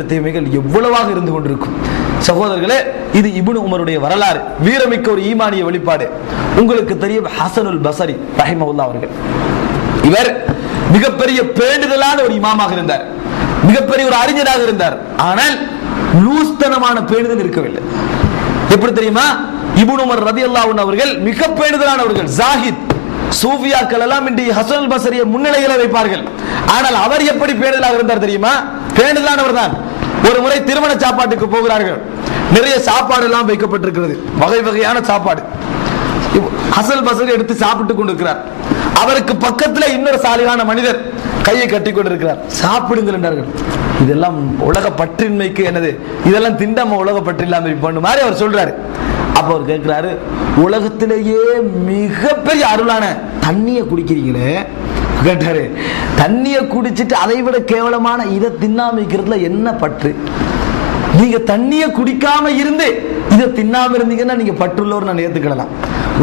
தீமைகள் எவ்வளவாக இருந்து கொண்டிருக்கும். சகோதரர்களே, இது இப்னு உமருடைய வரலாறு, வீரமிக்க ஒரு ஈமானிய வெளிப்பாடு. உங்களுக்கு தெரியும் ஹசனுல் பஸரி ரஹிமஹுல்லாஹ் அவர்கள், இவர் மிகப்பெரிய பேணுதலான ஒரு இமாமாக இருந்தார், மிகப்பெரிய ஒரு அறிஞராக இருந்தார். ஆனால் லூஸ்தனமான பேணுதல் இருக்கவில்லை. எப்படி தெரியுமா? இப்னு உமர் ரலியல்லாஹு அன்ஹு அவர்கள் மிக பேணுதலானவர்கள், ஜாஹித். சூஃபியாக்கள் எல்லாம் இன்று ஹசனுல் பஸரியை முன்னிலையில் வைப்பார்கள். ஆனால் அவர் எப்படி பேணுதலாக இருந்தார் தெரியுமா? பேணுதலானவர் தான். ஒரு முறை திருமண சாப்பாட்டுக்கு போகிறார்கள், நிறைய சாப்பாடு எல்லாம் வைக்கப்பட்டிருக்கிறது, வகை வகையான சாப்பாடு. ஹசன் பஸரி எடுத்து சாப்பிட்டு கொண்டிருக்கிறார். அவருக்கு பக்கத்தில் இன்னொரு சாலிகான மனிதர் கையை கட்டி கொண்டிருக்கிறார். சாப்பிடுங்கள் என்றார்கள். இதெல்லாம் உலக பற்றின்மைக்கு என்னது, இதெல்லாம் திண்டம உலக பற்று இல்லாம பண்ணு மாதிரி அவர் சொல்றாரு. அப்ப அவர் கேட்கிறாரு, உலகத்திலேயே மிகப்பெரிய அருளான தண்ணியை குடிக்கிறீங்களே கேட்டாரு. தண்ணியை குடிச்சிட்டு அதை விட கேவலமான இதை தின்னாம இருக்கிறதுல என்ன பற்று? நீங்க தண்ணியை குடிக்காம இருந்து இதை தின்னாம இருந்தீங்கன்னா நீங்க பற்றுள்ளவர் நான் ஏத்துக்கலாம்.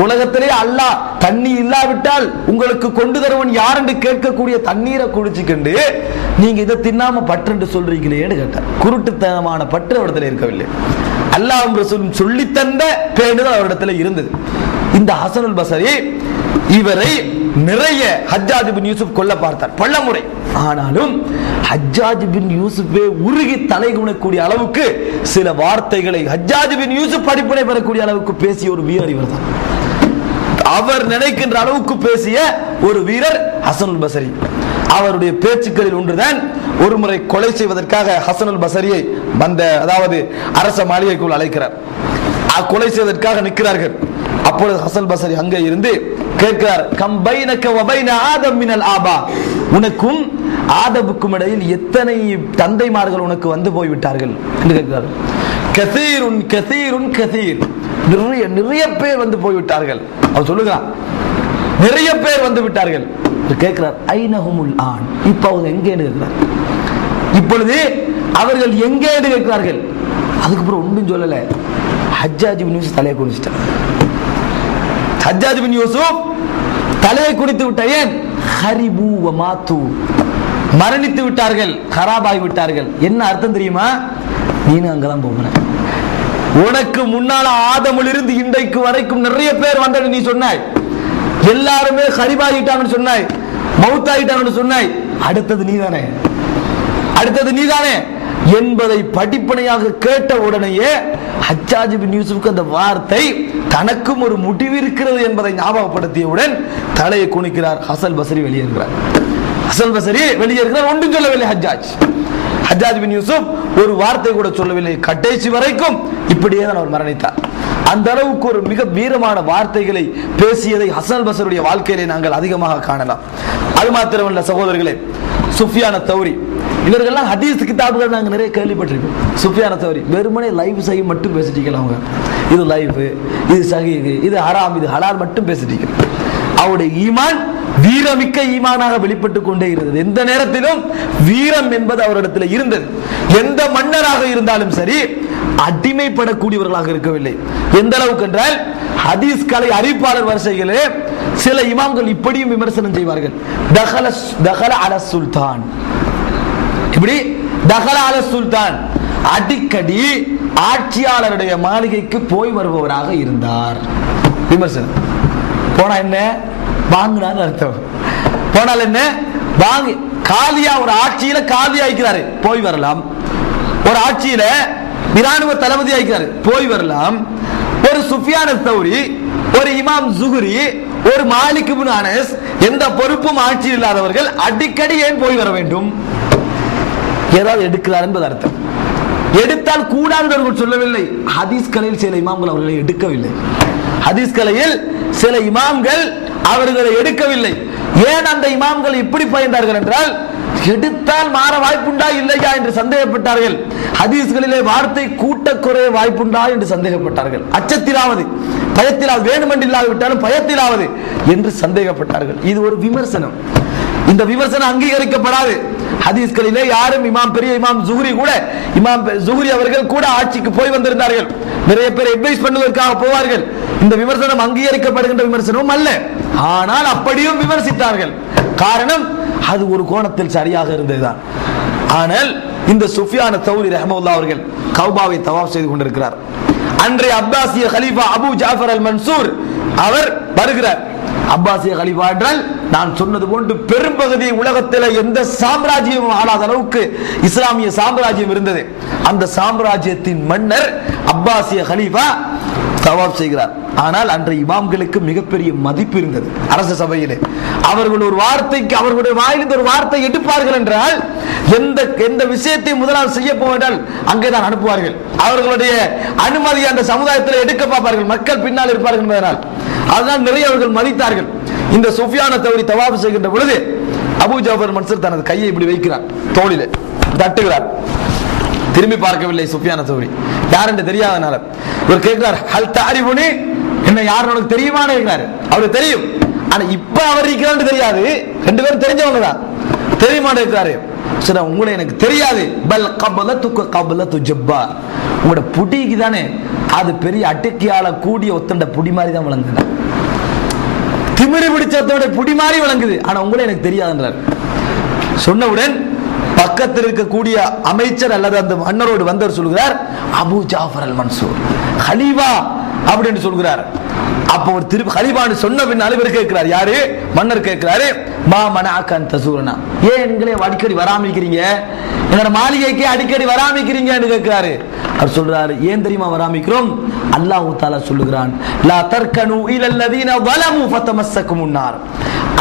உலகத்திலே அல்லாஹ் தண்ணி இல்லாவிட்டால் உங்களுக்கு கொண்டு தருவன் யார் என்று கேட்கக்கூடிய தண்ணீரை குடிச்சுக்கண்டு நீங்க இதை தின்னாம பற்று என்று சொல்றீங்களேன்னு கேட்டார். குருட்டுத்தனமான பற்று அவரிடத்தில் இருக்கவில்லை. அல்லாஹ் ரசூலும் சொல்லி தந்த பேணுதல் அவரிடத்தில் இருந்தது. இந்த ஹசனுல் பஸரி இவரை நிறைய ஹஜ்ஜாஜ் பின் யூசுப் கொல்ல பார்த்தார் பல முறை. ஆனாலும் ஹஜ்ஜாஜ் பின் யூசுப்பே உருகி தலை குனியக்கூடிய அளவுக்கு சில வார்த்தைகளை ஹஜ்ஜாஜ் பின் யூசுப் படிப்பினை பெறக்கூடிய அளவுக்கு பேசிய ஒரு வீரர் இவர் தான். அவர் நினைக்கின்ற அளவுக்கு பேசிய ஒரு வீரர் ஹசனுல் பஸரி. அவருடைய பேச்சுக்களில் ஒன்றுதான், ஒரு முறை கொலை செய்வதற்காக ஹசனுல் பஸரியை வந்த, அதாவது அரச மாளிகைக்குள் அழைக்கிறார். கொலை செய்வதற்காக நிற்கிறார்கள். அப்பொழுது ஹசன் பஸரி அங்கே இருந்து கேட்கிறார், கம் பைனக வ பைன ஆதம் மினல் ஆபா, உனக்கும் ஆதமுக்கும் இடையில் எத்தனை தந்தைமார்கள் உனக்கு வந்து போய் விட்டார்கள் என்று கேட்கிறார். கஸீருன் கஸீருன் கஸீர், நிறைய நிறைய பேர் வந்து போய் விட்டார்கள். அவர் சொல்லுகிறார், நிறைய பேர் வந்து விட்டார்கள். கேட்கிறார், ஐனஹுமுல் ஆன், இப்ப அவங்க எங்கே கேட்கிறார். இப்பொழுது அவர்கள் எங்கே கேட்கிறார்கள். அதுக்கப்புறம் ஒன்றும் சொல்லல. ஹஜ்ஜாஜ் பின் யூசுப் தலையை குடிச்சிட்டார். ஹஜ்ஜாஜ் பின் யூசுப் தலையை குடித்து விட்ட. ஏன்? ஹரிபு வ மாத்து, மரணித்து விட்டார்கள், ஹராபாகி விட்டார்கள். என்ன அர்த்தம் தெரியுமா? நீனும் அங்கதான் போகிற. உனக்கு முன்னால ஆதமிலிருந்து இன்றைக்கு வரைக்கும் நிறைய பேர் வந்தது நீ சொன்னாய், எல்லாருமே ஹரிபாகிட்டாங்கன்னு சொன்னாய், மௌத்தாகிட்டாங்கன்னு சொன்னாய். அடுத்தது நீதானே, அடுத்தது நீதானே என்பதை படிப்பனையாக கேட்ட உடனேயே ஹஜ்ஜாஜ் பின் யூசுஃப்க்கு அந்த வார்த்தை தனக்கும் ஒரு முடிவு இருக்கிறது என்பதை ஞாபகப்படுத்தியவுடன் தலையை குனிக்கிறார். ஹசன் பஸரி வெளியேறுகிறார். ஹசன் பஸரி வெளியேறுகிறார். ஒன்றும் சொல்லவில்லை ஹஜ்ஜாஜ். ஹஜ்ஜாஜ் பின் யூசுப் ஒரு வார்த்தை கூட சொல்லவில்லை. கடைசி வரைக்கும் இப்படியே தான் அவர் மரணித்தார். அந்த அளவுக்கு ஒரு மிக வீரமான வார்த்தைகளை பேசியதை ஹசன் பஸரியுடைய வாழ்க்கையிலே நாங்கள் அதிகமாக காணலாம். அது மாத்திரமல்ல சகோதரர்களே, சுஃபியான தௌரி, இவர்கள்லாம் ஹதீஸ் கிதாபுகள் நாங்கள் நிறைய கேள்விப்பட்டிருக்கோம். சுஃபியான தௌரி வெறுமனே லைஃப் சஹி மட்டும் பேசிட்டீங்க. அவங்க இது லைஃப், இது சஹீஹ், இது ஹராம், இது ஹலால் மட்டும் பேசிட்டீங்க. அவருடைய ஈமான் வீரமிக்க ஈமானாக வெளிப்பட்டு கொண்டே இருந்தது. எந்த நேரத்திலும் வீரம் என்பது அவரிடத்தில் இருந்தது. எந்த மன்னராக இருந்தாலும் சரி அடிமைப்படக்கூடியவர்களாக இருக்கவில்லை. எந்த அளவுக்கு என்றால், ஹதீஸ் கலை அறிவிப்பாளர் வரிசைகளே சில இமாம்கள் இப்படியும் விமர்சனம் செய்வார்கள். தகல அல சுல்தான், இப்படி தகல அல சுல்தான், அடிக்கடி ஆட்சியாளருடைய மாளிகைக்கு போய் வருபவராக இருந்தார். விமர்சனம். போனா என்ன? வாங்கினார் அர்த்தம். போனால் என்ன? வாங்கி காலியா, ஒரு ஆட்சியில காலி ஆயிக்கிறாரு, போய் வரலாம். ஒரு ஆட்சியில இராணுவ தளபதி ஆயிக்கிறாரு, போய் வரலாம். ஒரு சுஃபியான தௌரி, ஒரு இமாம் ஜுஹ்ரி, ஒரு மாலிக் இப்னு அனஸ், எந்த பொறுப்பும் ஆட்சியில் இல்லாதவர்கள் அடிக்கடி ஏன் போய் வர வேண்டும்? ஏதாவது எடுக்கிறார் என்பது அர்த்தம். எடுத்தால் கூடாது சொல்லவில்லை. ஹதீஸ் கலையில் சில இமாம்கள் அவர்களை எடுக்கவில்லை. ஹதீஸ் கலையில் சில இமாம்கள் அவர்களை எடுக்கவில்லை. ஏன் அந்த இமாம்கள் இப்படி பயந்தார்கள் என்றால், எடுத்தால் மாற வாய்ப்புண்டா இல்லையா என்று சந்தேகப்பட்டார்கள். ஹதீஸ்களிலே வார்த்தை கூட்ட குறைய வாய்ப்புண்டா என்று சந்தேகப்பட்டார்கள். அச்சத்திலாவது பயத்திலாவது, வேணுமென்றில்லாவிட்டாலும் பயத்திலாவது என்று சந்தேகப்பட்டார்கள். இது ஒரு விமர்சனம். இந்த விமர்சனம் அங்கீகரிக்கப்படாது. ஹதீஸ்களிலே யாரும் இமாம், பெரிய இமாம் ஜுஹ்ரி கூட, இமாம் ஜுஹ்ரி அவர்கள் கூட ஆட்சிக்கு போய் வந்திருந்தார்கள். நிறைய பேர் அட்வைஸ் பண்ணுவதற்காக போவார்கள். இந்த விமர்சனம் அங்கீகரிக்கப்படுகின்ற விமர்சனமும் அல்ல. ஆனால் அப்படியும் விமர்சித்தார்கள். காரணம், அது ஒரு கோணத்தில் சரியாக இருந்ததுதான். ஆனால் இந்த சுஃபியான் தௌரி ரஹ்மத்துல்லாஹி அவர்கள் கௌபாவை தவாஃப் செய்து கொண்டிருக்கிறார். அன்றைய அப்பாசிய கலீஃபா அபு ஜாஃபர் அல் மன்சூர் அவர் வருகிறார். அப்பாசிய கலீஃபா என்றால் நான் சொன்னது போன்று பெரும்பகுதி உலகத்தில் எந்த சாம்ராஜ்யமும் ஆளாத அளவுக்கு இஸ்லாமிய சாம்ராஜ்யம் இருந்தது. அந்த சாம்ராஜ்யத்தின் மன்னர் அப்பாசிய கலீஃபா தவாஃப் செய்கிறார். ஆனால் அன்றைய இமாம்களுக்கு மிகப்பெரிய மதிப்பு இருந்தது அரச சபையிலே. அவர்கள் ஒரு வார்த்தைக்கு அவர்களுடைய வாயிலிருந்து ஒரு வார்த்தை எடுப்பார்கள் என்றால் எந்த விஷயத்தை முதலாவது செய்ய போவதால் அங்கேதான் அனுப்புவார்கள். அவர்களுடைய அனுமதி அந்த சமுதாயத்தில் எடுக்க பார்ப்பார்கள், மக்கள் பின்னால் இருப்பார்கள் என்பதனால். அதனால் நிறைய அவர்கள் மதித்தார்கள். இந்த சுஃபியான தௌரி தவாஃப் செய்கின்ற பொழுது அபூ ஜாஃபர் மன்சூர் தனது கையை இப்படி வைக்கிறார், தோளிலே தட்டுகிறார். திரும்பி பார்க்கவில்லை சுஃபியான தௌரி, யார் என்று தெரியாதனால. இவர் கேட்கிறார், ஹல் தஅரிஃபுனி, என்ன யார் உனக்கு தெரியுமான்னு கேட்கிறாரு. அவருக்கு தெரியும், ஆனா இப்ப அவர் இருக்கிறான்னு தெரியாது. ரெண்டு பேரும் தெரிஞ்சவங்க தான். தெரியுமான்னு கேட்கிறாரு. சரி, உங்களை எனக்கு தெரியாது. பல் கபலத்துக்கு கபலத்து ஜப்பார், உங்களோட புடிக்கு தானே அது பெரிய அட்டுக்கியால கூடிய ஒத்தண்ட புடி மாதிரி தான் விளங்குது, திமிரி பிடிச்சத்தோட புடி மாதிரி விளங்குது, ஆனா உங்களை எனக்கு தெரியாதுன்றார். சொன்னவுடன் பக்கத்தில் இருக்கக்கூடிய அமைச்சர் அல்லது அந்த மன்னரோடு வந்தவர் சொல்கிறார், அபு ஜாஃபர் அல் மன்சூர் ஹலீஃபா அப்படின்னு சொல்கிறார். அப்போ ஒரு திருப்பி ஹலீஃபான்னு சொன்ன பின்னால இவர் கேட்கிறார், யாரு மன்னர் கேட்கிறாரு, மா மனஅக தஸூரனா, ஏன் எங்களே அடிக்கடி வராமிக்கிறீங்க, என்னோட மாளிகைக்கு அடிக்கடி வராமிக்கிறீங்கன்னு கேட்கிறாரு. அவர் சொல்றாரு, ஏன் தெரியுமா வராமிக்கிறோம், அல்லாஹ் தஆலா சொல்லுகிறான், லா தர்கனு இலல்லதீன ஸலமு ஃபதமஸ்ஸகுமுன் நார்,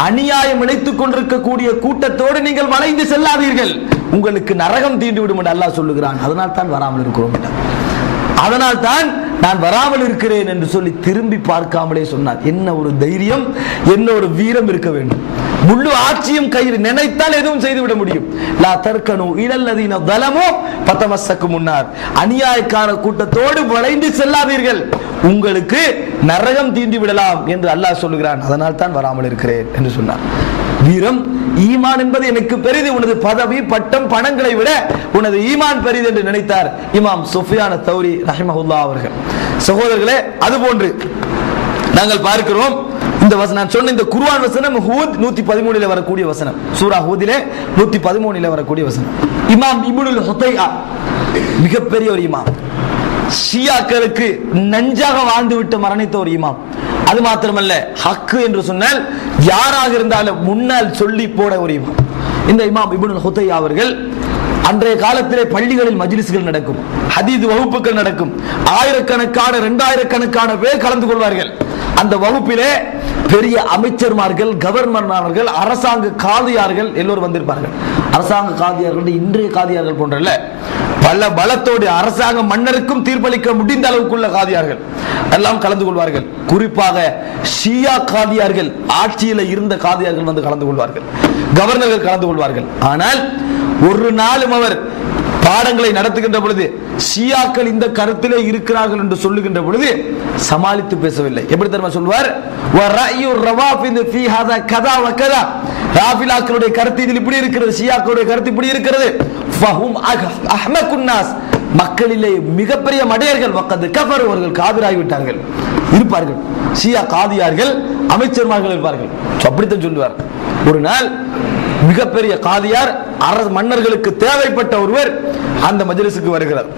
அநியாயம் இழைத்துக் கொண்டிருக்கக்கூடிய கூட்டத்தோடு நீங்கள் வளைந்து செல்லாதீர்கள், உங்களுக்கு நரகம் தீண்டு விடும் என்று அல்லாஹ் சொல்லுகிறான். அதனால் தான் வராமல் இருக்கிறோம், அதனால் தான் நான் வராமல் இருக்கிறேன் என்று சொல்லி திரும்பி பார்க்காமலே சொன்னார். என்ன ஒரு தைரியம், என்ன ஒரு வீரம் இருக்க வேண்டும். முழு ஆட்சியும் கையில் நினைத்தால் எதுவும் செய்துவிட முடியும். லா தர்கனு இலல்லதீன ஸலமு ஃபதமஸ்ஸகுமுன் நார், அநியாயக்கார கூட்டத்தோடு வளைந்து செல்லாதீர்கள், உங்களுக்கு நரகம் தீண்டி விடலாம் என்று அல்லாஹ் சொல்லுகிறான். அதனால் தான் வராமல் இருக்கிறேன் என்று சொன்னார். வீரம், ஈமான் என்பது எனக்கு பெரிது, உனது பதவி பட்டம் பணங்களை விட உனது ஈமான் பெரிது என்று நினைத்தார் இமாம் சுஃபியான் தௌரி ரஹிமஹுல்லாஹ் அவர்கள். சகோதரர்களே, அதுபோன்று நாங்கள் பார்க்கிறோம், இந்த வசனம் நான் சொன்ன இந்த குர்ஆன் வசனம் ஹூத் 113 வரக்கூடிய வசனம், சூரா ஹூதிலே 113 வரக்கூடிய வசனம். இமாம் இப்னுல் ஹுதையா மிகப்பெரிய ஒரு இமாம், ஷியாக்களுக்கு நஞ்சாக வாழ்ந்து விட்டு மரணித்த ஒரு இமாம். அது மாத்திரமல்ல, ஹக்கு என்று சொன்னால் யாராக இருந்தாலும் முன்னால் சொல்லி போட ஒரு இமாம். இந்த இமாம் இப்னுல் ஹுதையா அவர்கள் அன்றைய காலத்திலே பள்ளிகளில் மஜ்லிஸ்கள் நடக்கும், ஹதீஸ் வகுப்புகள் நடக்கும், ஆயிரக்கணக்கான 2000 பேர் கலந்து கொள்வார்கள். அந்த வகுப்பிலே பெரிய அமைச்சர்மார்கள், கவர்னர்கள், அரசாங்க காதியார்கள் எல்லோரும் வந்திருப்பார்கள். அரசாங்க காதியார்கள் இன்றைய காதியார்கள் போன்றல்ல, பல பலத்தோடு அரசாங்க மன்னருக்கும் தீர்ப்பளிக்க முடிந்த அளவுக்குள்ள காதியார்கள் எல்லாம் கலந்து கொள்வார்கள். குறிப்பாக ஷியா காதியார்கள், ஆட்சியில் இருந்த காதியார்கள் வந்து கலந்து கொள்வார்கள், கவர்னர்கள் கலந்து கொள்வார்கள். ஆனால் ஒரு நாளும் அவர் பாடங்களை நடத்துகின்ற பொழுது ஷியாக்கள் இந்த கருத்திலே இருக்கிறார்கள் என்று சொல்லுகின்ற பொழுது சமாளித்து பேசவில்லை. எப்படி தெரியுமா சொல்வார், ராஃபிலாக்களுடைய கருத்து இதில் இப்படி இருக்கிறது, ஷியாக்களுடைய கருத்து இப்படி இருக்கிறது, மக்களிலே மிகப்பெரிய மடையர்கள், அவர்கள் காபிராகிவிட்டார்கள் இருப்பார்கள். ஷியா காதியார்கள் அமைச்சர்மார்கள் இருப்பார்கள். அப்படித்தான் சொல்லுவார். ஒரு நாள் மிகப்பெரிய காதியார் மன்னர்களுக்கு தேவைப்பட்ட ஒருவர் அந்த மஜ்லிஸுக்கு வருகிறார்.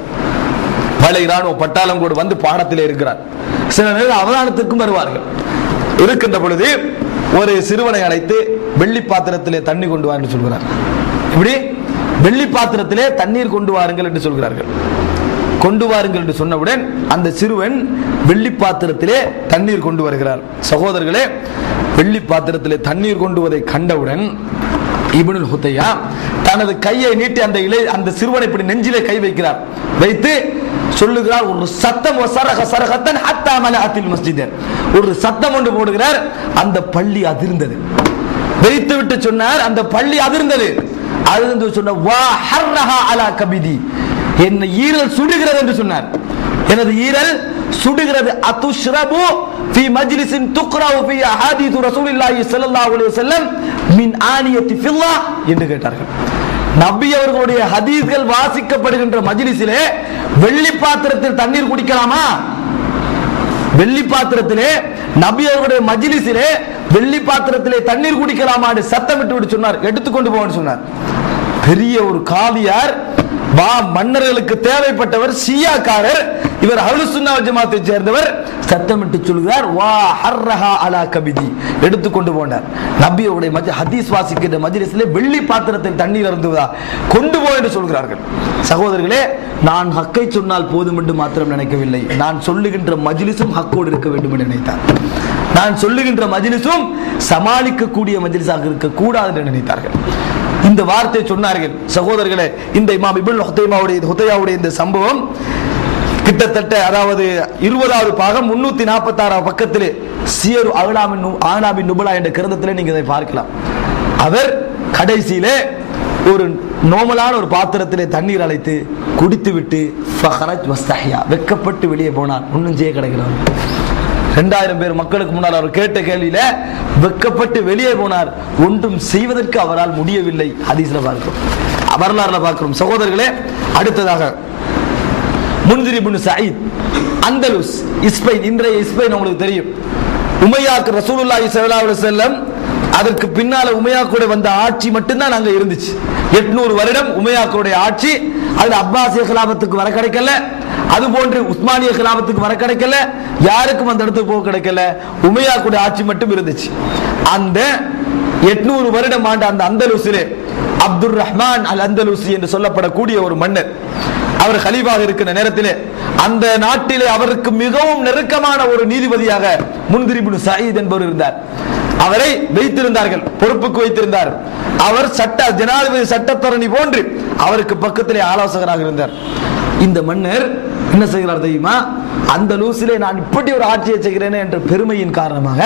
பல இராணுவ பட்டாளம் கூட வந்து பாடத்திலே இருக்கிறார். சில நேரம் அவதானத்திற்கும் வருவார்கள். இருக்கின்ற பொழுது ஒரு சிறுவனை அழைத்து வெள்ளி பாத்திரத்திலே தண்ணி கொண்டு வா என்று சொல்கிறார். இப்படி வெள்ளி பாத்திரத்திலே தண்ணீர் கொண்டு வாருங்கள் என்று சொல்கிறார்கள். கொண்டு வாருங்கள் என்று சொன்னவுடன் அந்த சிறுவன் வெள்ளி பாத்திரத்திலே தண்ணீர் கொண்டு வருகிறார். சகோதரர்களே, வெள்ளி பாத்திரத்திலே தண்ணீர் கொண்டு வருவதை கண்டவுடன் இப்னுல் ஹுதையா தனது கையை நீட்டி அந்த சிறுவனை இப்படி நெஞ்சிலே கை வைக்கிறார். வைத்து சொல்லுகிறார், ஒரு சத்தம், ஒரு சத்தம் ஒன்று போடுகிறார். அந்த பள்ளி அதிர்ந்தது. வைத்து விட்டு சொன்னார், அந்த பள்ளி அதிர்ந்தது. அதிர்ந்து சொன்ன வா ஹர்ரஹா அலா கபிதி, என்ன ஈரல் சுடுகிறது என்று சொன்னார். எனது ஈரல் சுடுகிறது. அதுஷ்ரபு في مجلس تقرأ فيه أحاديث رسول الله صلى الله عليه وسلم من آنية فضة என்று கேட்டார்கள். நபி அவர்களுடைய ஹதீஸ்கள் வாசிக்கப்படுகின்ற மஜ்லிஸிலே வெள்ளி பாத்திரத்தில் தண்ணீர் குடிக்கலாமா? வெள்ளி பாத்திரத்திலே நபி அவர்களுடைய மஜ்லிஸிலே வெள்ளி பாத்திரத்திலே தண்ணீர் குடிக்கலாமா என்று சத்தமிட்டு விட்டு சொன்னார். எடுத்துக்கொண்டு போன்னு சொன்னார். பெரிய ஒரு காதியார் மன்னர்களுக்கு தேவைப்பட்டவர் ஷியாக்காரர், இவர் அஹ்லுஸ் சுன்னah வல் ஜமாத்தை சேர்ந்தவர். சத்தமிட்டு சொல்கிறார், வா ஹர்ரஹா அலா கபிதி, எடுத்துக்கொண்டு போனார். நபியோட ஹதீஸ் வாசிக்கின்ற மஜ்லிஸிலே வெள்ளி பாத்திரத்தில் தண்ணீர் அருந்துவதா, கொண்டு போய் என்று சொல்கிறார்கள். சகோதரர்களே, நான் ஹக்கை சொன்னால் போதும் என்று மாத்திரம் நினைக்கவில்லை, நான் சொல்லுகின்ற மஜ்லிஸும் ஹக்கோடு இருக்க வேண்டும் என்று நினைத்தார். நான் சொல்லுகின்ற மஜ்லிஸும் சமாளிக்கக்கூடிய மஜ்லிஸாக இருக்க கூடாது என்று நினைத்தார்கள். இந்த வார்த்தை சொன்னார்கள். சகோதரர்களே, இந்த இமாம் இப்னு ஹுதையாவுடைய இந்த சம்பவம் கிட்டத்தட்ட அதாவது 20வது பாகம் 346 பக்கத்திலே சியர் அஅலாமின் நுபலா என்ற கிரந்தத்திலே நீங்க இதை பார்க்கலாம். அவர் கடைசியிலே ஒரு நோமலான ஒரு பாத்திரத்திலே தண்ணீர் அழைத்து குடித்து விட்டு ஃபஹரஜ் வஸ்தஹியா, வெக்கப்பட்டு வெளியே போனார். ஒன்னும் செய்ய கிடைக்கிறார். 2000 பேர் மக்களுக்கு முன்னால் அவர் கேட்ட கேள்வியில வெக்கப்பட்டு வெளியே போனார். ஒன்றும் செய்வதற்கு அவரால் முடியவில்லை. ஹதீஸ்ல பார்க்கிறோம், வரலாறுல பார்க்கிறோம். சகோதரர்களே, அடுத்ததாக முன்திர் இப்னு சயீத் அந்தலுஸ், ஸ்பெயின், இன்றைய ஸ்பெயின் உங்களுக்கு தெரியும். உமையாக்கு ரசூலுல்லாஹி ஸல்லல்லாஹு அலைஹி வஸல்லம் அதற்கு பின்னால உமையாக்குடைய வந்த ஆட்சி மட்டும்தான் அங்க இருந்துச்சு. 800 வருடம் உமையாக்குடைய ஆட்சி. அதுல அப்பாசிய கிலாபத்துக்கு வர கிடைக்கல, அது போன்று உஸ்மானிய கிலாபத்துக்கு வர கிடைக்கல, யாருக்கும் அந்த இடத்துக்கு போக கிடைக்கல. உமையாக்குடைய ஆட்சி மட்டும் இருந்துச்சு. அந்த 800 வருடம் ஆண்ட அந்த அந்தலுசிலே அப்துர் ரஹ்மான் அல் அந்தலுசி என்று சொல்லப்படக்கூடிய ஒரு மன்னர், அவர் கலீஃபாக இருக்கிற நேரத்திலே அந்த நாட்டிலே அவருக்கு மிகவும் நெருக்கமான ஒரு நீதிபதியாக முன்திர் இப்னு சயீத் என்பவர் இருந்தார். அவரை வைத்திருந்தார்கள், பொறுப்புக்கு வைத்திருந்தார். அவர் ஜனாதிபதி சட்டத்தரணி போன்று அவருக்கு பக்கத்திலே ஆலோசகராக இருந்தார். இந்த மன்னர் என்ன செய்கிறார் தெரியுமா? அந்த லூசிலே நான் இப்படி ஒரு ஆட்சியை செய்கிறேன் என்ற பெருமையின் காரணமாக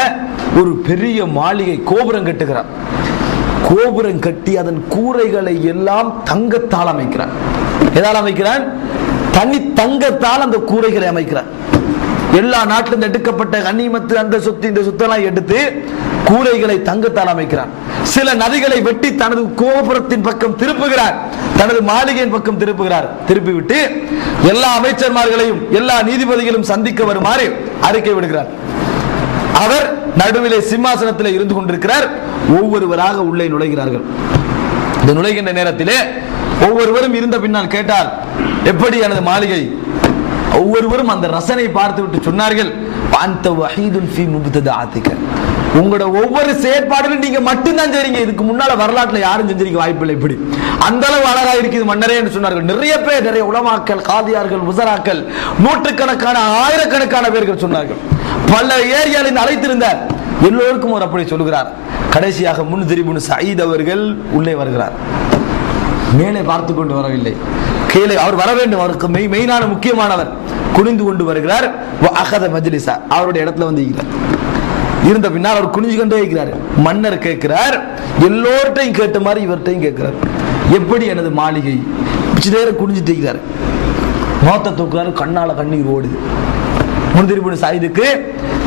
ஒரு பெரிய மாளிகை கோபுரம் கட்டுகிறார். கோபுரம் கட்டி அதன் கூரைகளை எல்லாம் தங்கத்தால் அமைக்கிறார். எதால் அமைக்கிறான்? தனி தங்கத்தால் அந்த கூரைகளை அமைக்கிறார். எல்லா நாட்டிலும் எடுக்கப்பட்ட கனிமத்து, அந்த சொத்து, இந்த சொத்தெல்லாம் எடுத்து கூரைகளை தங்கத்தால் அமைக்கிறார். சில நதிகளை வெட்டி தனது கோபுரத்தின் பக்கம் திருப்புகிறார், தனது மாளிகையின் பக்கம் திருப்புகிறார். திருப்பிவிட்டு எல்லா அமைச்சர்மார்களையும் எல்லா நீதிபதிகளும் சந்திக்க வருமாறு அறிக்கை விடுகிறார். அவர் நடுவிலே சிம்மாசனத்தில் இருந்து கொண்டிருக்கிறார். ஒவ்வொருவராக உள்ளே நுழைகிறார்கள். இந்த நுழைகின்ற நேரத்திலே ஒவ்வொருவரும் இருந்த பின்னால் கேட்டார், எப்படி எனது மாளிகை? ஒவ்வொருவரும் அந்த ரசனை பார்த்து விட்டு சொன்னார்கள், அந்த வஹீதுன் ஃபீ முப்ததாஅதிக, உங்களோட ஒவ்வொரு செயற்பாடுகளும் நீங்க மட்டும்தான் செய்றீங்க, இதுக்கு முன்னால வரலாற்றுல யாரும் செஞ்சிருக்க வாய்ப்பில்லை. இப்படி அந்த அளவு அழகா இருக்குது மன்னரே என்று சொன்னார்கள். நிறைய பேர், நிறைய உலமாக்கள், காதியார்கள், உஸராக்கள், நூற்றுக்கணக்கான ஆயிரக்கணக்கான பேர்கள் சொன்னார்கள். பல ஏரியாவில் அழைத்திருந்தார். எல்லோருக்கும் அவர் அப்படி சொல்லுகிறார். கடைசியாக முன்திர் இப்னு சயீத் அவர்கள் உள்ளே வருகிறார். மேலே பார்த்து கொண்டு வரவில்லை, கீழே அவர் வர வேண்டும். அவருக்கு மெயினான முக்கியமானவர் குனிந்து கொண்டு வருகிறார். அகத மஜ்லிஸா, அவருடைய இடத்துல வந்து இருந்த பின்னால் அவர் குனிஞ்சு கொண்டே இருக்கிறார். மன்னர் கேட்கிறார், எல்லோர்ட்டையும் கேட்ட மாதிரி இவர்கிட்டையும் கேட்கிறார், எப்படி எனது மாளிகை? நேரம் குனிஞ்சிட்டு இருக்கிறார், மோத்த தூக்குறாரு, கண்ணால கண்ணீர் ஓடுது. முன்திர் இப்னு சயீதுக்கு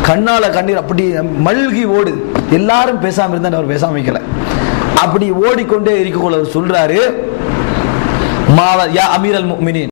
கண்ணால கண்ணீர் அப்படி மல்கி ஓடுது. எல்லாரும் பேசாம இருந்தா அவர் பேசாம வைக்கல. அப்படி ஓடிக்கொண்டே இருக்கக்குள்ள அவர் சொல்றாரு, யா அமீரல் முஃமினீன்,